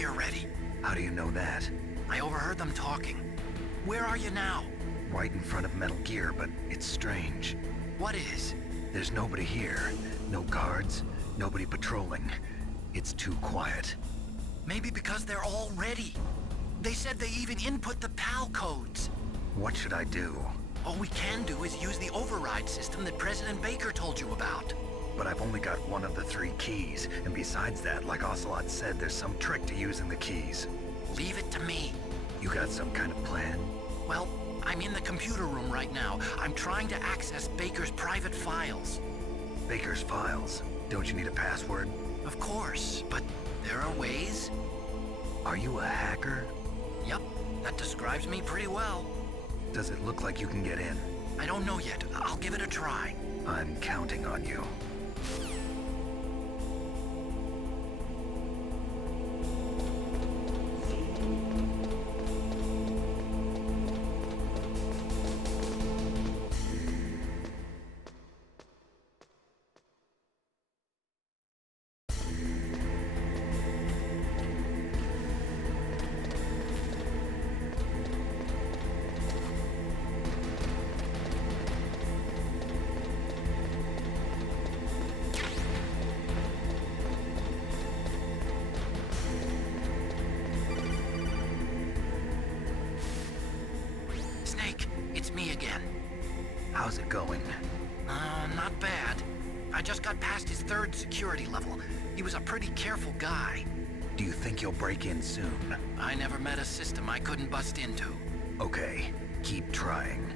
gear ready. How do you know that? I overheard them talking. Where are you now? Right in front of Metal Gear, but it's strange. What is? There's nobody here. No guards, nobody patrolling. It's too quiet. Maybe because they're all ready. They said they even input the PAL codes. What should I do? All we can do is use the override system that President Baker told you about. But I've only got one of the 3 keys, and besides that, like Ocelot said, there's some trick to using the keys. Leave it to me. You got some kind of plan? Well, I'm in the computer room right now. I'm trying to access Baker's private files. Baker's files? Don't you need a password? Of course, but there are ways. Are you a hacker? Yep, that describes me pretty well. Does it look like you can get in? I don't know yet. I'll give it a try. I'm counting on you. How's it going? Not bad. I just got past his 3rd security level. He was a pretty careful guy. Do you think you'll break in soon? I never met a system I couldn't bust into. Okay, keep trying.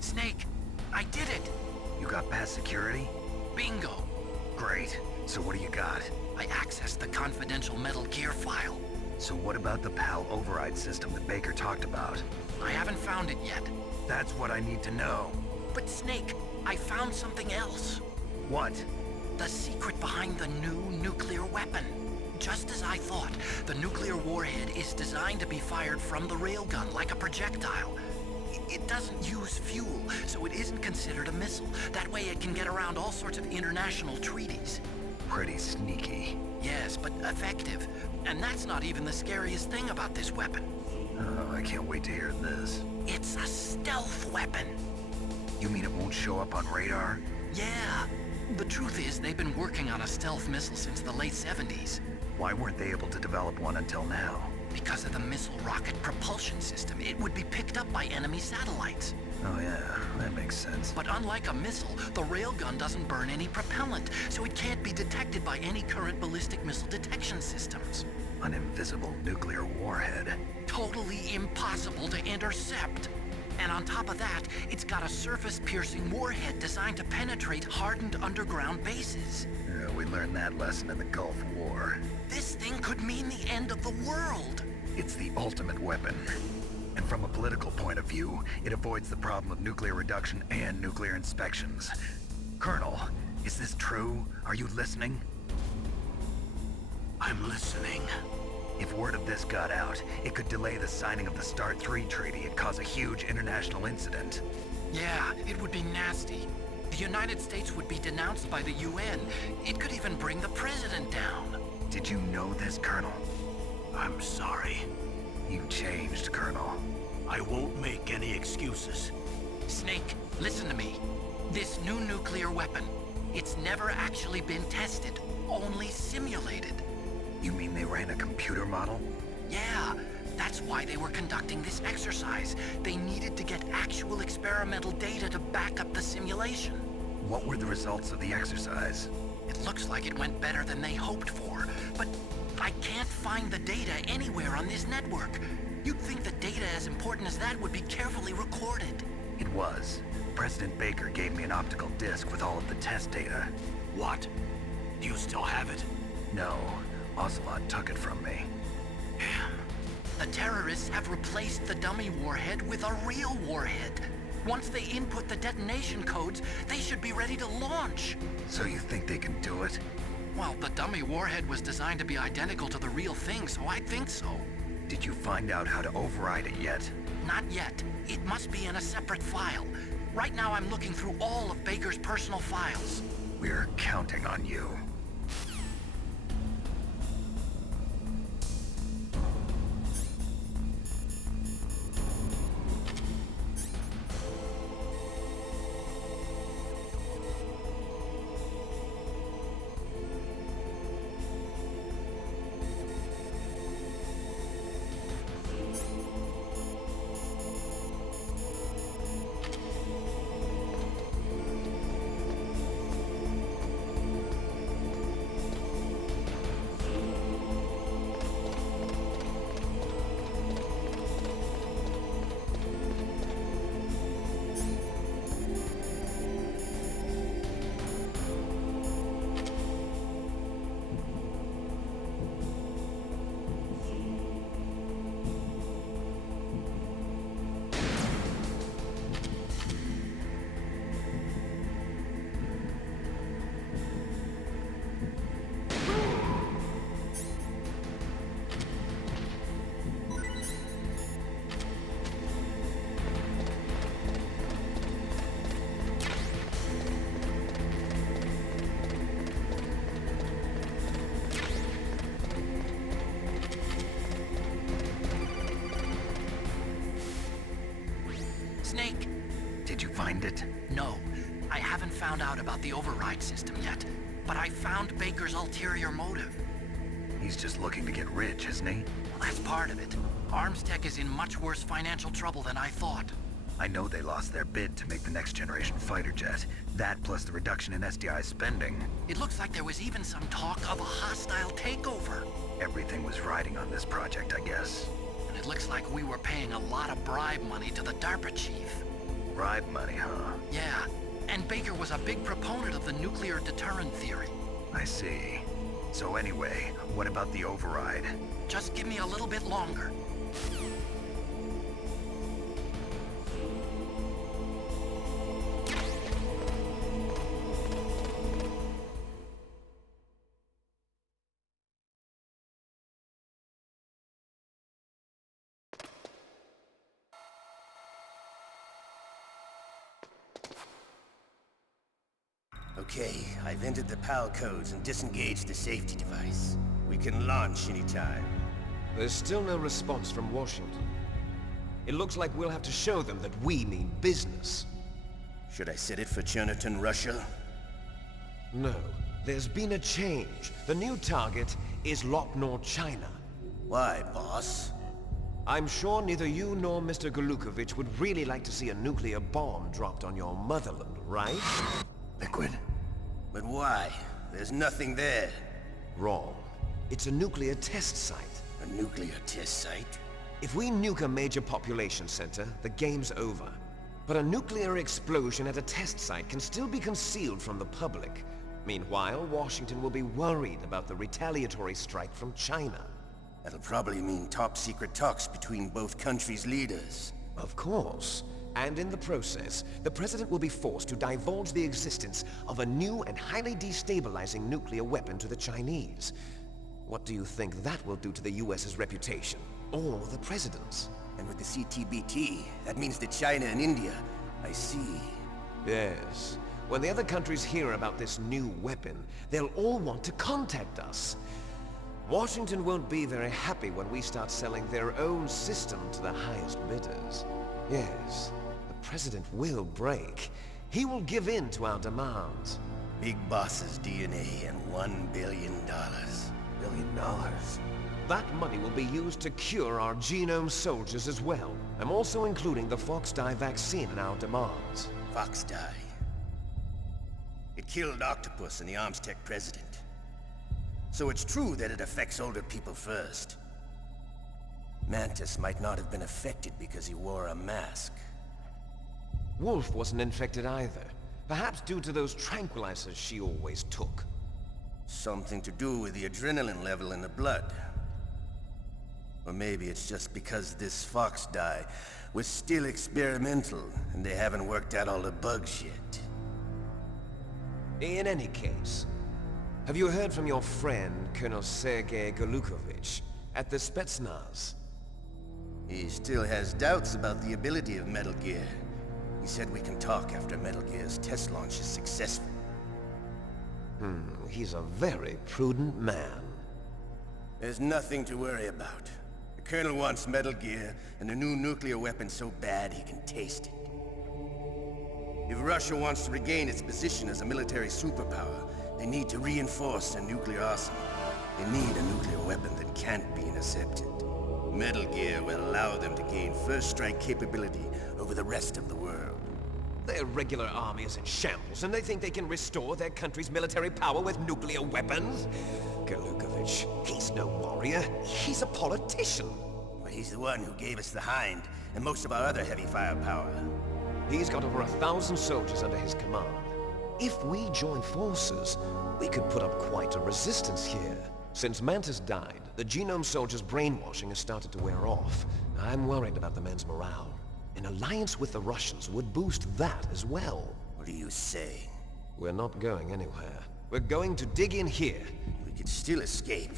Snake, I did it! You got past security? Bingo! Great. So what do you got? I accessed the confidential Metal Gear file. So what about the PAL override system that Baker talked about? I haven't found it yet. That's what I need to know. But Snake, I found something else. What? The secret behind the new nuclear weapon. Just as I thought, the nuclear warhead is designed to be fired from the railgun like a projectile. It doesn't use fuel, so it isn't considered a missile. That way it can get around all sorts of international treaties. Pretty sneaky. Yes, but effective. And that's not even the scariest thing about this weapon. Oh, I can't wait to hear this. It's a stealth weapon. You mean it won't show up on radar? Yeah. The truth is, they've been working on a stealth missile since the late 70s. Why weren't they able to develop one until now? Because of the missile rocket propulsion system, it would be picked up by enemy satellites. Oh yeah, that makes sense. But unlike a missile, the railgun doesn't burn any propellant, so it can't be detected by any current ballistic missile detection systems. An invisible nuclear warhead. Totally impossible to intercept. And on top of that, it's got a surface-piercing warhead designed to penetrate hardened underground bases. Yeah, we learned that lesson in the Gulf War. This thing could mean the end of the world. It's the ultimate weapon. And from a political point of view, it avoids the problem of nuclear reduction and nuclear inspections. Colonel, is this true? Are you listening? I'm listening. If word of this got out, it could delay the signing of the START 3 treaty and cause a huge international incident. Yeah, it would be nasty. The United States would be denounced by the UN. It could even bring the president down. Did you know this, Colonel? I'm sorry. You changed, Colonel. I won't make any excuses. Snake, listen to me. This new nuclear weapon, it's never actually been tested. only simulated. You mean they ran a computer model? Yeah, that's why they were conducting this exercise. They needed to get actual experimental data to back up the simulation. What were the results of the exercise? It looks like it went better than they hoped for, but I can't find the data anywhere on this network. You'd think the data as important as that would be carefully recorded. It was. President Baker gave me an optical disc with all of the test data. What? Do you still have it? No, Ocelot took it from me. Damn. The terrorists have replaced the dummy warhead with a real warhead. Once they input the detonation codes, they should be ready to launch. So you think they can do it? Well, the dummy warhead was designed to be identical to the real thing, so I think so. Did you find out how to override it yet? Not yet. It must be in a separate file. Right now I'm looking through all of Baker's personal files. We're counting on you. Snake? Did you find it? No. I haven't found out about the override system yet, but I found Baker's ulterior motive. He's just looking to get rich, isn't he? Well, that's part of it. Armstech is in much worse financial trouble than I thought. I know they lost their bid to make the next generation fighter jet. That plus the reduction in SDI spending. It looks like there was even some talk of a hostile takeover. Everything was riding on this project, I guess. And it looks like we were paying a lot of bribe money to the DARPA chief. Bribe money, huh? Yeah, and Baker was a big proponent of the nuclear deterrent theory. I see. So anyway, what about the override? Just give me a little bit longer. Okay, I've entered the PAL codes and disengaged the safety device. We can launch anytime. There's still no response from Washington. It looks like we'll have to show them that we mean business. Should I set it for Cherniton, Russia? No, there's been a change. The new target is Lopnor, China. Why, boss? I'm sure neither you nor Mr. Golukovich would really like to see a nuclear bomb dropped on your motherland, right? Liquid. But why? There's nothing there. Wrong. It's a nuclear test site. A nuclear test site? If we nuke a major population center, the game's over. But a nuclear explosion at a test site can still be concealed from the public. Meanwhile, Washington will be worried about the retaliatory strike from China. That'll probably mean top-secret talks between both countries' leaders. Of course. And in the process, the President will be forced to divulge the existence of a new and highly destabilizing nuclear weapon to the Chinese. What do you think that will do to the US's reputation? Or the President's? And with the CTBT, that means that China and India... I see. Yes. When the other countries hear about this new weapon, they'll all want to contact us. Washington won't be very happy when we start selling their own system to the highest bidders. Yes, the President will break. He will give in to our demands. Big Boss's DNA and $1 billion. $1 billion? That money will be used to cure our genome soldiers as well. I'm also including the Fox Dye vaccine in our demands. Fox Dye. It killed Octopus and the Armstech president. So it's true that it affects older people first. Mantis might not have been affected because he wore a mask. Wolf wasn't infected either. Perhaps due to those tranquilizers she always took. Something to do with the adrenaline level in the blood. Or maybe it's just because this Fox Dye was still experimental and they haven't worked out all the bugs yet. In any case, have you heard from your friend, Colonel Sergei Golukovich, at the Spetsnaz? He still has doubts about the ability of Metal Gear. He said we can talk after Metal Gear's test launch is successful. He's a very prudent man. There's nothing to worry about. The Colonel wants Metal Gear and a new nuclear weapon so bad he can taste it. If Russia wants to regain its position as a military superpower, they need to reinforce their nuclear arsenal. They need a nuclear weapon that can't be intercepted. Metal Gear will allow them to gain first strike capability over the rest of the world. Their regular army is in shambles, and they think they can restore their country's military power with nuclear weapons? Golukovich, he's no warrior. He's a politician. But he's the one who gave us the Hind and most of our other heavy firepower. He's got over 1,000 soldiers under his command. If we join forces, we could put up quite a resistance here. Since Mantis died, the genome soldiers' brainwashing has started to wear off. I'm worried about the men's morale. An alliance with the Russians would boost that as well. What are you saying? We're not going anywhere. We're going to dig in here. We could still escape.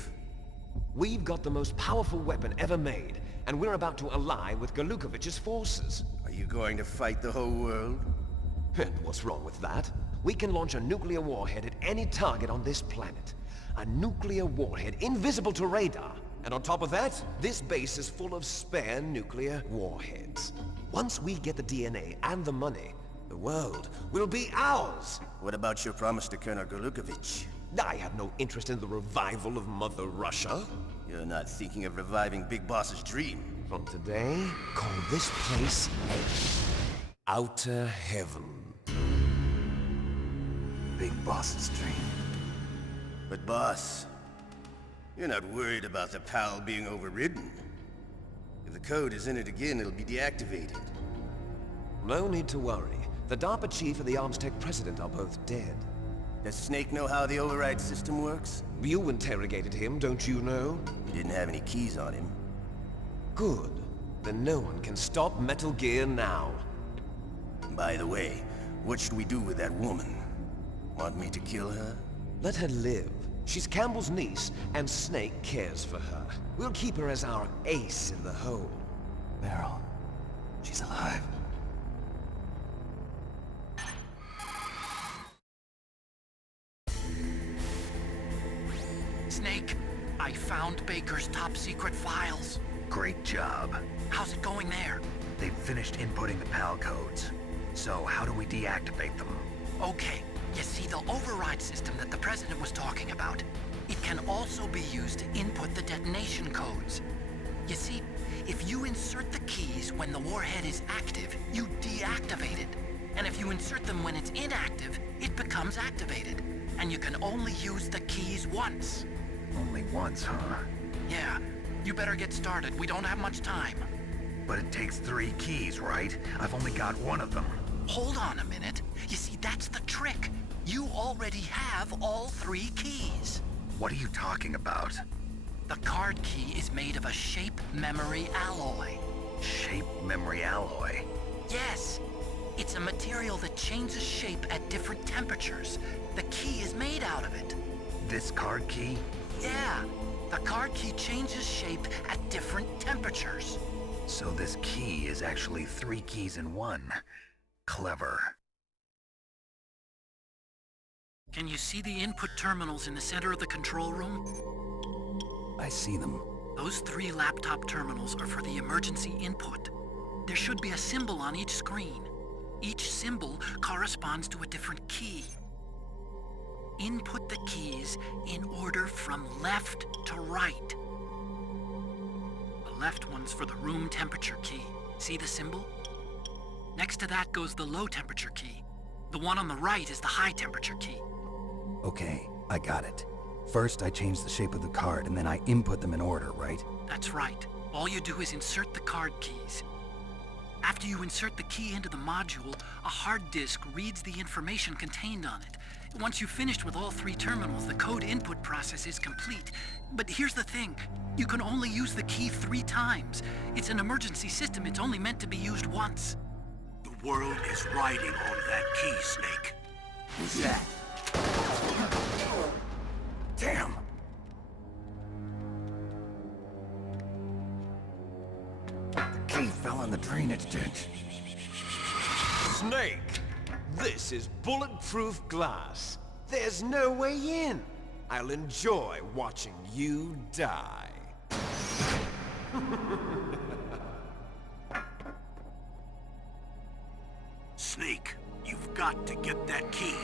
We've got the most powerful weapon ever made, and we're about to ally with Golukovich's forces. Are you going to fight the whole world? And what's wrong with that? We can launch a nuclear warhead at any target on this planet. A nuclear warhead invisible to radar. And on top of that, this base is full of spare nuclear warheads. Once we get the DNA and the money, the world will be ours! What about your promise to Colonel Golukovich? I have no interest in the revival of Mother Russia. You're not thinking of reviving Big Boss's dream. From today, call this place Outer Heaven. Big Boss's dream. But boss, you're not worried about the PAL being overridden. If the code is in it again, it'll be deactivated. No need to worry. The DARPA chief and the Armstech president are both dead. Does Snake know how the override system works? You interrogated him, don't you know? He didn't have any keys on him. Good. Then no one can stop Metal Gear now. By the way, what should we do with that woman? Want me to kill her? Let her live. She's Campbell's niece, and Snake cares for her. We'll keep her as our ace in the hole. Meryl, she's alive. Snake, I found Baker's top-secret files. Great job. How's it going there? They've finished inputting the PAL codes. So how do we deactivate them? Okay, you see the override system that the President was talking about. It can also be used to input the detonation codes. You see, if you insert the keys when the warhead is active, you deactivate it. And if you insert them when it's inactive, it becomes activated. And you can only use the keys once. Only once, huh? Yeah, you better get started. We don't have much time. But it takes 3 keys, right? I've only got 1 of them. Hold on a minute. You see, that's the trick. You already have all 3 keys. What are you talking about? The card key is made of a shape memory alloy. Shape memory alloy? Yes. It's a material that changes shape at different temperatures. The key is made out of it. This card key? Yeah. The card key changes shape at different temperatures. So this key is actually 3 keys in 1. Clever. Can you see the input terminals in the center of the control room? I see them. Those 3 laptop terminals are for the emergency input. There should be a symbol on each screen. Each symbol corresponds to a different key. Input the keys in order from left to right. The left one's for the room temperature key. See the symbol? Next to that goes the low temperature key. The one on the right is the high temperature key. Okay, I got it. First, I change the shape of the card, and then I input them in order, right? That's right. All you do is insert the card keys. After you insert the key into the module, a hard disk reads the information contained on it. Once you've finished with all 3 terminals, the code input process is complete. But here's the thing. You can only use the key 3 times. It's an emergency system. It's only meant to be used once. The world is riding on that key, Snake. Who's that? Damn! The key fell in the drainage ditch. Snake! This is bulletproof glass. There's no way in. I'll enjoy watching you die. Snake, you've got to get that key.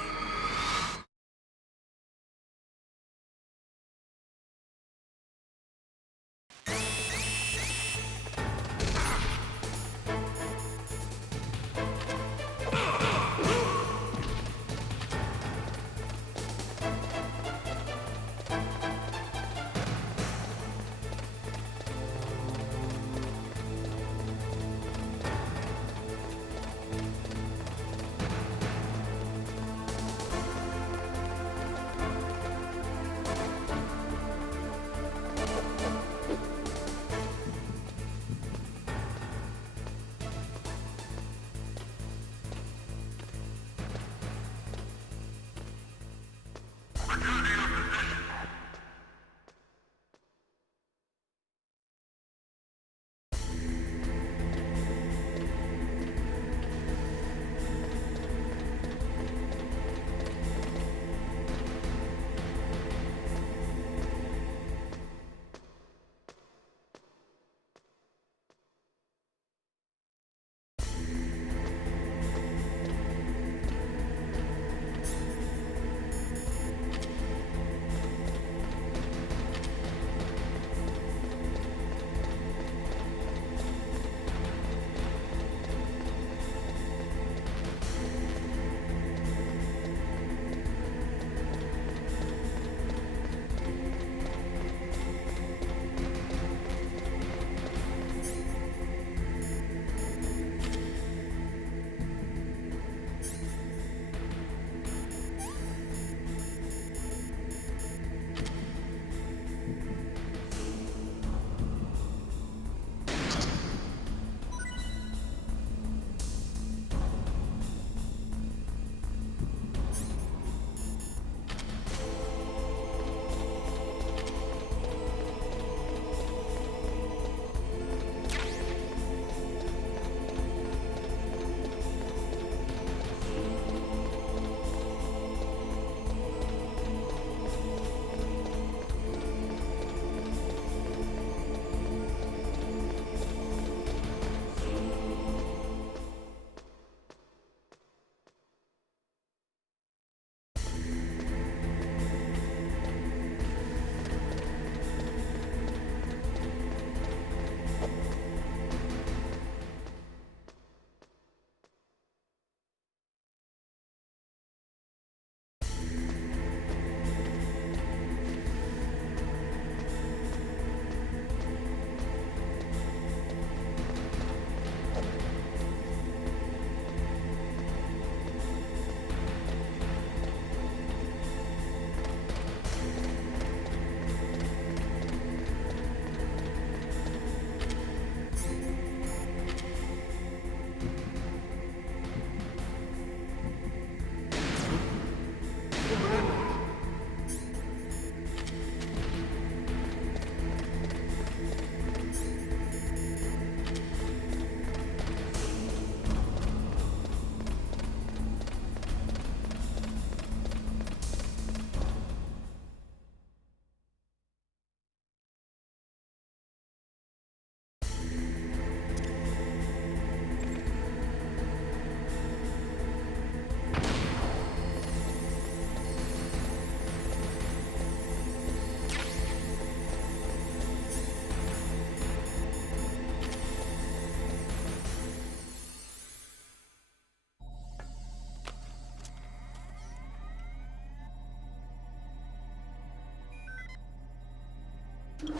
PAL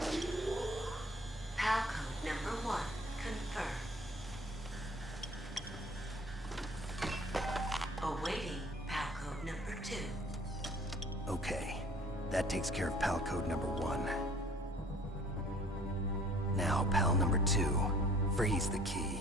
code number 1 confirmed. Awaiting PAL code number 2. Okay, that takes care of PAL code number 1. Now, PAL number 2, freeze the key.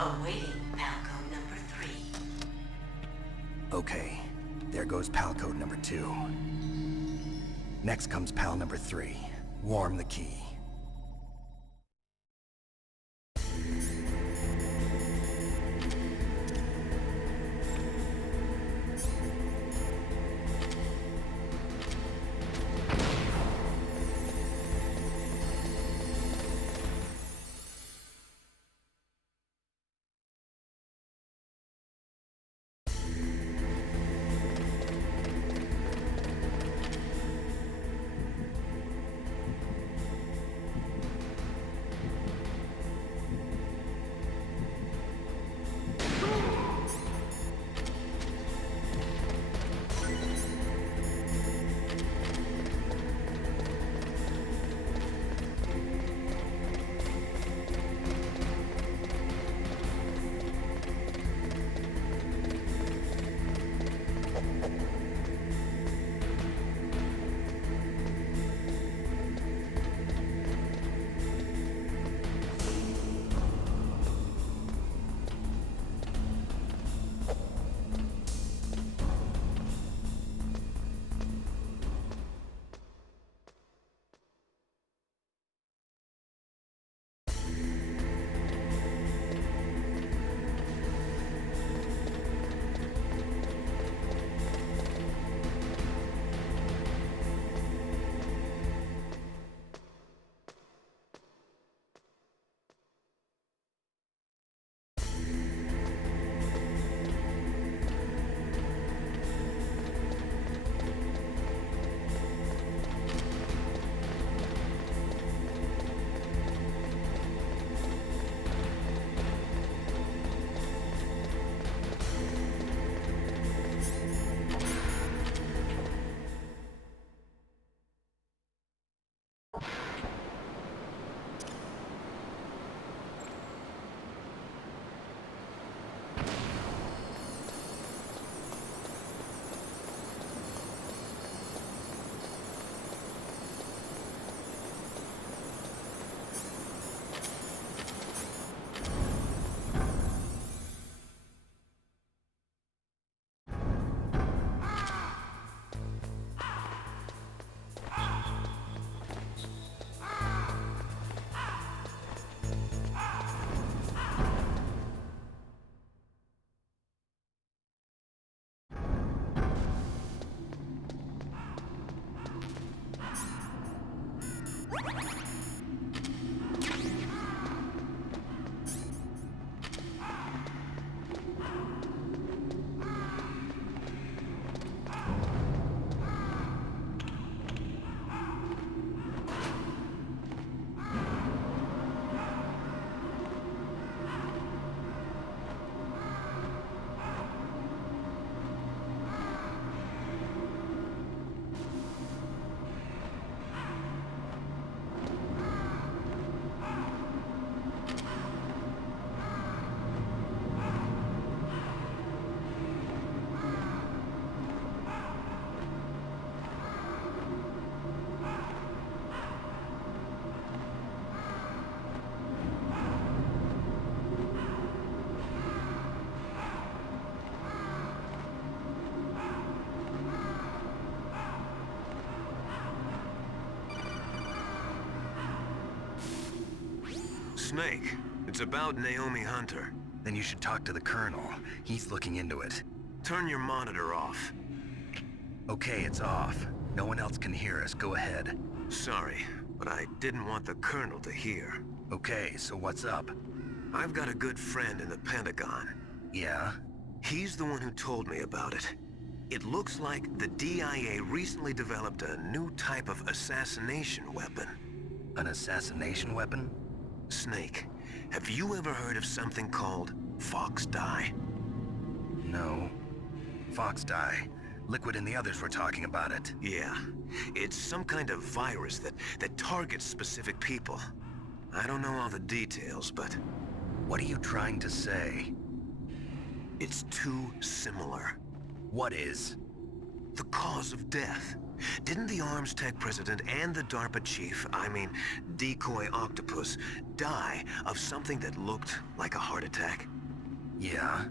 Awaiting PAL code number 3. Okay, there goes PAL code number 2. Next comes PAL number 3. Warm the key. Snake, it's about Naomi Hunter. Then you should talk to the Colonel. He's looking into it. Turn your monitor off. Okay, it's off. No one else can hear us. Go ahead. Sorry, but I didn't want the Colonel to hear. Okay, so what's up? I've got a good friend in the Pentagon. Yeah? He's the one who told me about it. It looks like the DIA recently developed a new type of assassination weapon. An assassination weapon? Snake, have you ever heard of something called Fox Dye? No. Fox dye. Liquid and the others were talking about it. Yeah. It's some kind of virus that targets specific people. I don't know all the details, but... What are you trying to say? It's too similar. What is? The cause of death. Didn't the Arms Tech president and the DARPA chief, Decoy Octopus, die of something that looked like a heart attack? Yeah?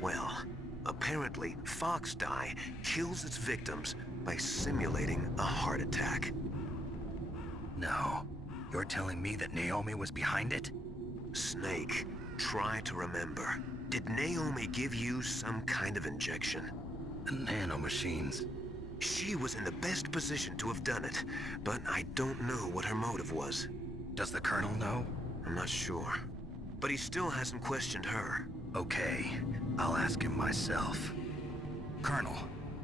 Well, apparently, Fox Die kills its victims by simulating a heart attack. No. You're telling me that Naomi was behind it? Snake, try to remember. Did Naomi give you some kind of injection? The nanomachines. She was in the best position to have done it, but I don't know what her motive was. Does the Colonel know? I'm not sure. But he still hasn't questioned her. Okay, I'll ask him myself. Colonel,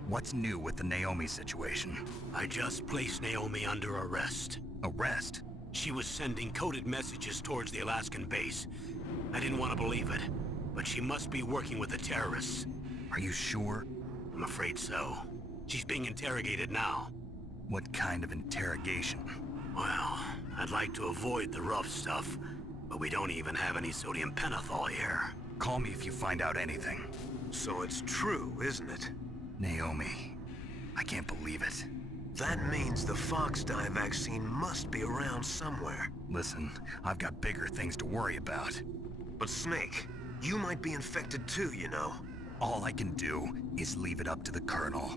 what's new with the Naomi situation? I just placed Naomi under arrest. Arrest? She was sending coded messages towards the Alaskan base. I didn't want to believe it, but she must be working with the terrorists. Are you sure? I'm afraid so. She's being interrogated now. What kind of interrogation? Well, I'd like to avoid the rough stuff, but we don't even have any sodium pentothal here. Call me if you find out anything. So it's true, isn't it? Naomi, I can't believe it. That means the Fox Die vaccine must be around somewhere. Listen, I've got bigger things to worry about. But Snake, you might be infected too, you know. All I can do is leave it up to the Colonel.